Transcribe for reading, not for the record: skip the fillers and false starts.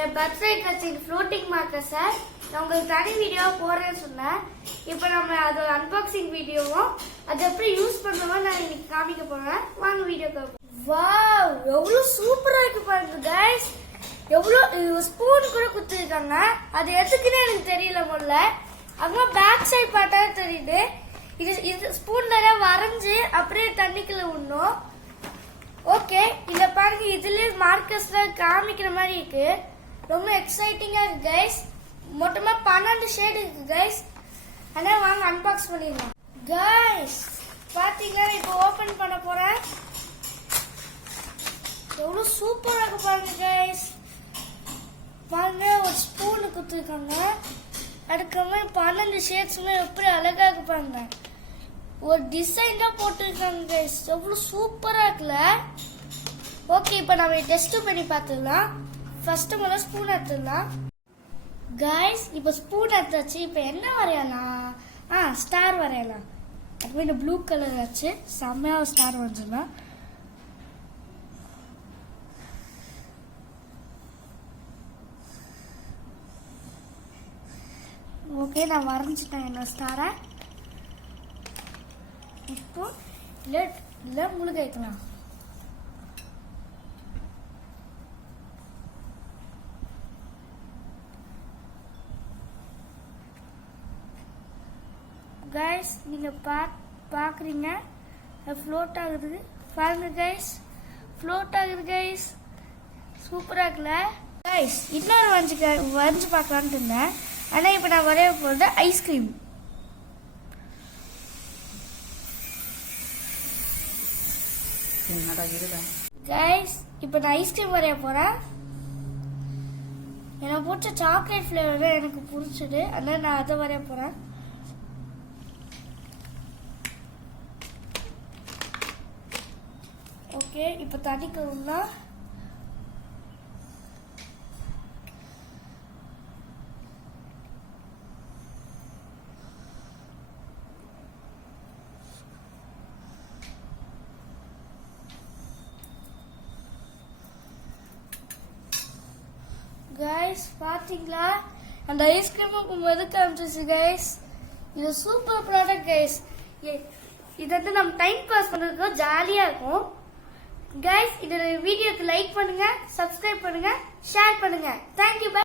என் birthday கட்சி floating marker sir நான் உங்களுக்கு தனி வீடியோ போடுறேன்னு சொன்னேன். இப்போ நம்ம அதோட அன்பாக்சிங் வீடியோவும் அது எப்படி யூஸ் பண்ணுவோமோ நான் இன்னைக்கு காமிக்க போறேன். வாங்க வீடியோ. வாவ், எவ்வளவு சூப்பரா இருக்கு பாருங்க கைஸ். எவ்வளவு ஸ்பூன் கூட குடுத்துருக்காங்க. அது எதுக்குன்னு எனக்கு தெரியல முதல்ல. அங்க பேக் சைடு பார்த்தா தெரியுது. இது ஸ்பூன் நிறைய வரைஞ்சு அப்படியே தண்ணிக்குள்ள விடணும். ஓகே, இல்ல பாருங்க இதுல மார்க்கர்ஸ்ல காமிக்கிற மாதிரி இருக்கு. ரொம்ப எக்ஸைட்டிங்கா இருக்கு கைஸ். மொத்தமா 12 ஷேட் இருக்கு கைஸ். ஆனா வாங்க அன்பாக்ஸ் பண்ணிடலாம் கைஸ். பாத்தீங்களா, இப்போ ஓபன் பண்ண போறேன். எவ்வளவு சூப்பரா இருக்கு பாருங்க கைஸ். பாருங்க, ஒரு ஸ்பூன் கொடுத்துருக்காங்க. அதுக்கப்புறம் 12 ஷேட்ஸுமே எப்படி அழகா இருக்கு பாருங்க. ஒரு டிசைன் தான் போட்டிருக்காங்க கைஸ். எவ்வளவு சூப்பரா இருக்குல்ல. ஓகே, இப்போ நம்ம டெஸ்ட் பண்ணி பார்த்துக்கலாம். ஃபர்ஸ்ட் முதல்ல ஸ்பூன் எடுத்துடலாம் கைஸ். இப்போ ஸ்பூன் எடுத்தாச்சு. இப்போ என்ன வரையலாம்? ஸ்டார் வரையலாம். அதுவே இந்த ப்ளூ கலர் ஆச்சு. செம்மையா ஸ்டார் வரைஞ்சிடலாம். ஓகே, நான் வரைஞ்சிட்டேன் என்ன ஸ்டாரை. இப்போ இல்ல முழுக வைக்கலாம். கைஸ், நீங்க பாக்குறீங்க ஃப்ளோட் ஆகுது பாருங்க கைஸ். ஃப்ளோட் ஆகுது கைஸ். சூப்பரா இருக்குல்ல கைஸ். இன்னொரு வரைஞ்சு பார்க்கலான்ட்டு இருந்தேன். ஆனா இப்ப நான் வரைய போறது ஐஸ்கிரீம். கைஸ், இப்ப நான் ஐஸ்கிரீம் வரைய போறேன். எனக்கு பிடிச்ச சாக்லேட் ஃபிளேவர் தான் எனக்கு பிடிச்சது. அதனால நான் அதை வரைய போறேன். ஓகே, இப்ப தண்ணிக்கணும்னா கைஸ் பாத்தீங்களா, அந்த ஐஸ்கிரீம் எதுக்கு அனுப்பிச்சு கைஸ். இது சூப்பர் ப்ராடக்ட் கைஸ். இது வந்து நம்ம டைம் பாஸ் பண்றதுக்கு ஜாலியா இருக்கும் கைஸ். இந்த வீடியோக்கு லைக் பண்ணுங்க, சப்ஸ்கிரைப் பண்ணுங்க, ஷேர் பண்ணுங்க. தேங்க்யூ.